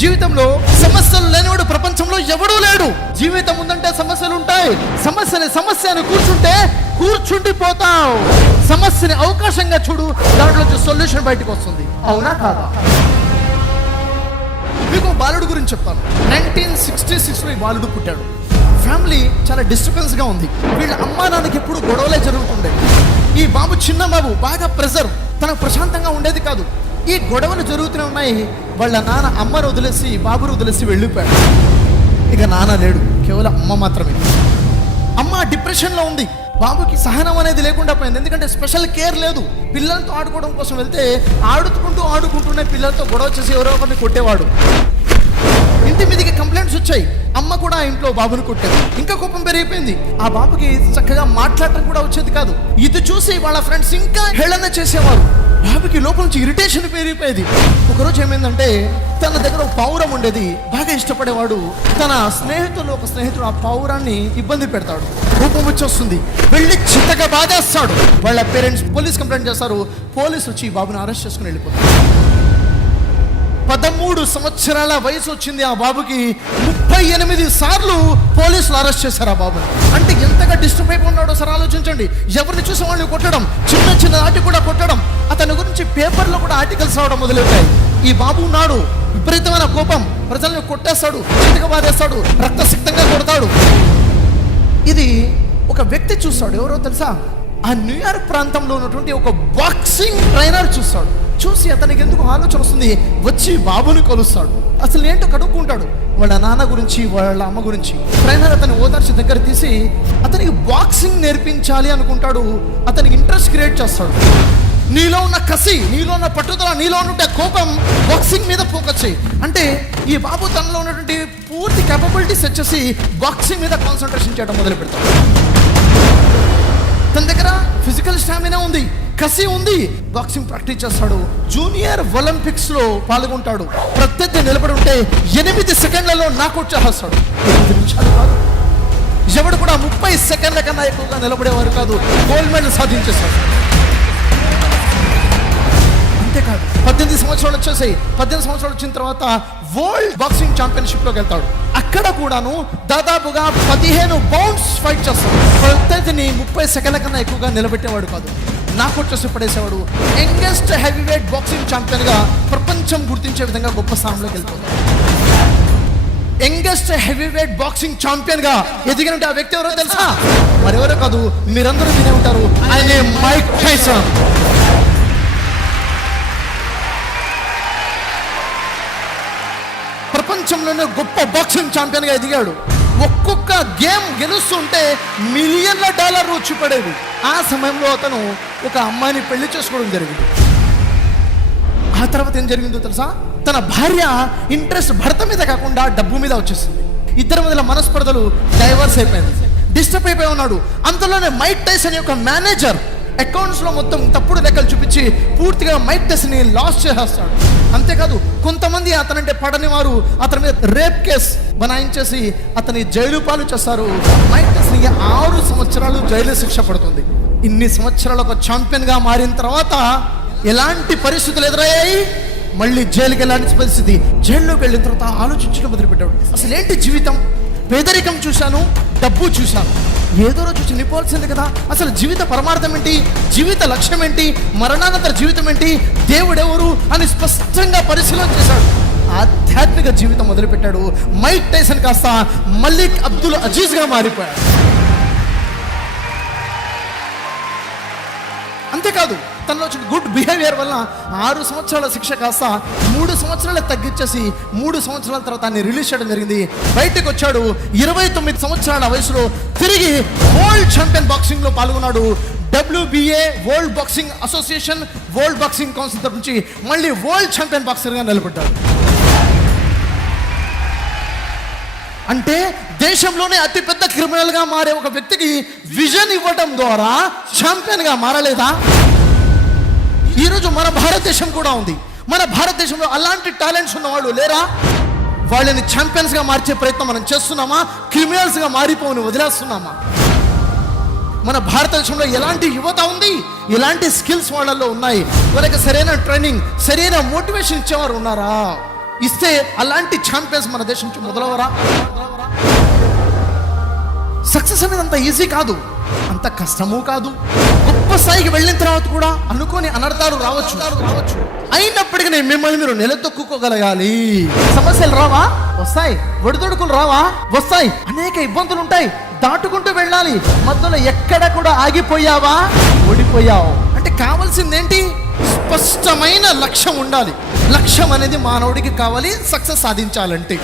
జీవితంలో సమస్యలు లేనివాడు ప్రపంచంలో ఎవడూ లేడు. జీవితం ఉందంటే సమస్యలు ఉంటాయి. సమస్యని కూర్చుండిపోతావు. సమస్యని అవకాశంగా చూడు, దాంట్లో నుంచి సొల్యూషన్ బయటకు వస్తుంది. అవునా కాదా? మీకు బాలుడు గురించి చెప్తాను. 1966లో ఈ బాలుడు పుట్టాడు. ఫ్యామిలీ చాలా డిస్టర్బెన్స్గా ఉంది. వీళ్ళ అమ్మా నాన్నకి ఎప్పుడు గొడవలే జరుగుతుండే. ఈ బాబు చిన్న బాబు, బాగా ప్రెజర్, తనకు ప్రశాంతంగా ఉండేది కాదు. ఈ గొడవలు జరుగుతూనే ఉన్నాయి. వాళ్ళ నాన్న అమ్మను వదిలేసి బాబును వదిలేసి వెళ్ళిపోయాడు. ఇక నాన్న లేడు, కేవలం అమ్మ మాత్రమే. అమ్మ డిప్రెషన్లో ఉంది. బాబుకి సహనం అనేది లేకుండా పోయింది. ఎందుకంటే స్పెషల్ కేర్ లేదు. పిల్లలతో ఆడుకోవడం కోసం వెళ్తే ఆడుకుంటూనే పిల్లలతో గొడవ చేసి ఎవరో ఒకరిని కొట్టేవాడు. ఇంటి మీదకి కంప్లైంట్స్ వచ్చాయి. అమ్మ కూడా ఆ ఇంట్లో బాబుని కొట్టారు. ఇంకా కోపం పెరిగిపోయింది. ఆ బాబుకి చక్కగా మాట్లాడటం కూడా వచ్చేది కాదు. ఇది చూసి వాళ్ళ ఫ్రెండ్స్ ఇంకా హేళన చేసేవారు. బాబుకి లోపల నుంచి ఇరిటేషన్ పెరిగిపోయేది. ఒకరోజు ఏమైందంటే, తన దగ్గర ఒక పావురం ఉండేది, బాగా ఇష్టపడేవాడు. తన ఒక స్నేహితుడు ఆ పావురాన్ని ఇబ్బంది పెడతాడు. కోపం వచ్చేస్తుంది, వెళ్ళి చిత్తగా బాధేస్తాడు. వాళ్ళ పేరెంట్స్ పోలీస్ కంప్లైంట్ చేస్తారు. పోలీసు వచ్చి బాబుని అరెస్ట్ చేసుకుని వెళ్ళిపోతారు. 13 సంవత్సరాల వయసు వచ్చింది ఆ బాబుకి. 38 సార్లు పోలీసులు అరెస్ట్ చేశారు ఆ బాబుని. అంటే ఎంతగా డిస్టర్బ్ అయిపోతున్నాడో సార్ ఆలోచించండి. ఎవరిని చూసి వాళ్ళని కొట్టడం, చిన్న ఆటి కూడా కొట్టడం, అతని గురించి పేపర్లో కూడా ఆర్టికల్స్ రావడం మొదలవుతాయి. ఈ బాబు ఉన్నాడు, విపరీతమైన కోపం, ప్రజలను కొట్టేస్తాడు, చితక బాధేస్తాడు, రక్తసిక్తంగా కొడతాడు. ఇది ఒక వ్యక్తి చూస్తాడు. ఎవరో తెలుసా? ఆ న్యూయార్క్ ప్రాంతంలో ఉన్నటువంటి ఒక బాక్సింగ్ ట్రైనర్ చూస్తాడు. చూసి అతనికి ఎందుకు ఆలోచన వస్తుంది, వచ్చి బాబుని కలుస్తాడు. అసలు ఏంటో కడుక్కుంటాడు, వాళ్ళ నాన్న గురించి, వాళ్ళ అమ్మ గురించి. ట్రైనర్ అతని ఓదార్చి దగ్గర తీసి అతనికి బాక్సింగ్ నేర్పించాలి అనుకుంటాడు. అతనికి ఇంట్రెస్ట్ క్రియేట్ చేస్తాడు. నీలో ఉన్న కసి, నీలో ఉన్న పట్టుదల, నీలో ఉన్న కోపం బాక్సింగ్ మీద ఫోకస్ చేయి అంటే, ఈ బాబు తనలో ఉన్నటువంటి పూర్తి కేపబిలిటీస్ వచ్చేసి బాక్సింగ్ మీద కాన్సన్ట్రేషన్ చేయడం మొదలు పెడతాడు. తన దగ్గర ఫిజికల్ స్టామినా ఉంది, కసి ఉంది. బాక్సింగ్ ప్రాక్టీస్ చేస్తాడు. జూనియర్ ఒలింపిక్స్ లో పాల్గొంటాడు. ప్రత్యర్థి నిలబడి ఉంటే 8 సెకండ్లలో నాకౌట్ చేస్తాడు. 8 నిమిషాలు కాదు, ఎవడు కూడా 30 సెకండ్ల కన్నా ఎక్కువగా నిలబడేవారు కాదు. గోల్డ్ మెడల్ సాధించేస్తాడు. అంతేకాదు, 18 సంవత్సరాలు వచ్చేసాయి. 18 సంవత్సరాలు వచ్చిన తర్వాత వరల్డ్ బాక్సింగ్ ఛాంపియన్షిప్ లోకి వెళ్తాడు. అక్కడ కూడాను దాదాపుగా 15 బౌండ్స్ ఫైట్ చేస్తాడు. ప్రత్యర్థిని 30 సెకండ్ల కన్నా ఎక్కువగా నిలబెట్టేవాడు కాదు, నాకౌట్ చేసి పడేసేవాడు. Youngest heavy weight boxing champion గా ప్రపంచం గుర్తించే విధంగా గొప్ప స్థానంలోకి వెళ్ళిపోతాడు. Youngest heavy weight boxing champion గా ఎదిగినట్టు ఆ వ్యక్తి ఎవరో తెలుసా? మరెవరో కాదు, మీరందరూ వినే ఉంటారు. ఆయనే మైక్ టైసన్. ప్రపంచంలోనే గొప్ప బాక్సింగ్ ఛాంపియన్ గా ఎదిగాడు. ఒక్కొక్క గేమ్ గెలుస్తుంటే మిలియన్ల డాలర్ వచ్చి పడేది. ఆ సమయంలో అతను ఒక అమ్మాయిని పెళ్లి చేసుకోవడం జరిగింది. ఆ తర్వాత ఏం జరిగిందో తెలుసా? తన భార్య ఇంట్రెస్ట్ భర్త మీద కాకుండా డబ్బు మీద వచ్చేసింది. ఇద్దరి మధ్యలో మనస్పర్ధలు, డైవర్స్ అయిపోయింది. డిస్టర్బ్ అయిపోయి ఉన్నాడు. అంతలోనే మైక్ టైసన్ యొక్క మేనేజర్ అకౌంట్స్ లో మొత్తం తప్పుడు లెక్కలు చూపించి పూర్తిగా మైక్ టైసన్ ని లాస్ చేసేస్తాడు. అంతేకాదు, కొంతమంది అతనంటే పడని వారు అతని మీద రేప్ కేసు బనాయించేసి అతని జైలు పాలు చేస్తారు. మైక్ టైసన్ 6 సంవత్సరాలు జైలు శిక్ష పడుతుంది. ఇన్ని సంవత్సరాలు ఒక ఛాంపియన్ గా మారిన తర్వాత ఎలాంటి పరిస్థితులు ఎదురయ్యాయి? మళ్ళీ జైలుకి వెళ్ళాల్సిన పరిస్థితి. జైల్లోకి వెళ్ళిన తర్వాత ఆలోచించడం మొదలుపెట్టాడు. అసలు ఏంటి జీవితం? పేదరికం చూశాను, డబ్బు చూశాను, ఏదో రోజు చనిపోవాల్సింది కదా. అసలు జీవిత పరమార్థం ఏంటి? జీవిత లక్ష్యం ఏంటి? మరణానంతర జీవితం ఏంటి? దేవుడెవరు అని స్పష్టంగా పరిశీలన చేశాడు. ఆధ్యాత్మిక జీవితం మొదలుపెట్టాడు. మైక్ టైసన్ కాస్త మలిక్ అబ్దుల్ అజీజ్ గా మారిపోయాడు. అంతేకాదు, తనలో వచ్చిన గుడ్ బిహేవియర్ వల్ల 6 సంవత్సరాల శిక్ష కాస్త 3 సంవత్సరాలు తగ్గించేసి 3 సంవత్సరాల తర్వాత ఆయన రిలీజ్ చేయడం జరిగింది. బయటకు వచ్చాడు. 29 సంవత్సరాల వయసులో తిరిగి వరల్డ్ ఛాంపియన్ బాక్సింగ్ లో పాల్గొన్నాడు. WBA world boxing association, world boxing council తరఫు నుంచి మళ్ళీ వరల్డ్ ఛాంపియన్ బాక్సర్ గా నిలబడ్డాడు. అంటే దేశంలోనే అతిపెద్ద క్రిమినల్ గా మారే ఒక వ్యక్తికి విజన్ ఇవ్వడం ద్వారా ఛాంపియన్ గా మారలేదా? ఈరోజు మన భారతదేశం కూడా ఉంది. మన భారతదేశంలో అలాంటి టాలెంట్స్ ఉన్నవాళ్ళు లేరా? వాళ్ళని ఛాంపియన్స్ గా మార్చే ప్రయత్నం మనం చేస్తున్నామా? క్రిమినల్స్ గా మారిపోని వదిలేస్తున్నామా? మన భారతదేశంలో ఎలాంటి యువత ఉంది, ఎలాంటి స్కిల్స్ వాళ్ళల్లో ఉన్నాయి? వాళ్ళకి సరైన ట్రైనింగ్, సరైన మోటివేషన్ ఇచ్చేవారు ఉన్నారా? ఇస్తే అలాంటి ఛాంపియన్స్ మన దేశం నుంచి మొదలవరా? సక్సెస్ అనేది అంత ఈజీ కాదు, అంత కష్టము కాదు. గొప్ప స్థాయికి వెళ్ళిన తర్వాత కూడా అనుకోని అనర్థాలు రావచ్చు. అయినప్పటికీ నేను మిమ్మల్ని మీరు నిలదొక్కుకోగలగాలి. సమస్యలు రావా? వస్తాయి. ఒడిదొడుకులు రావా? వస్తాయి. అనేక ఇబ్బందులు ఉంటాయి, దాటుకుంటూ వెళ్ళాలి. మధ్యలో ఎక్కడ కూడా ఆగిపోయావా? ఓడిపోయావు. అంటే కావాల్సింది ఏంటి? స్పష్టమైన లక్ష్యం ఉండాలి. లక్ష్యం అనేది మానవుడికి కావాలి సక్సెస్ సాధించాలంటే.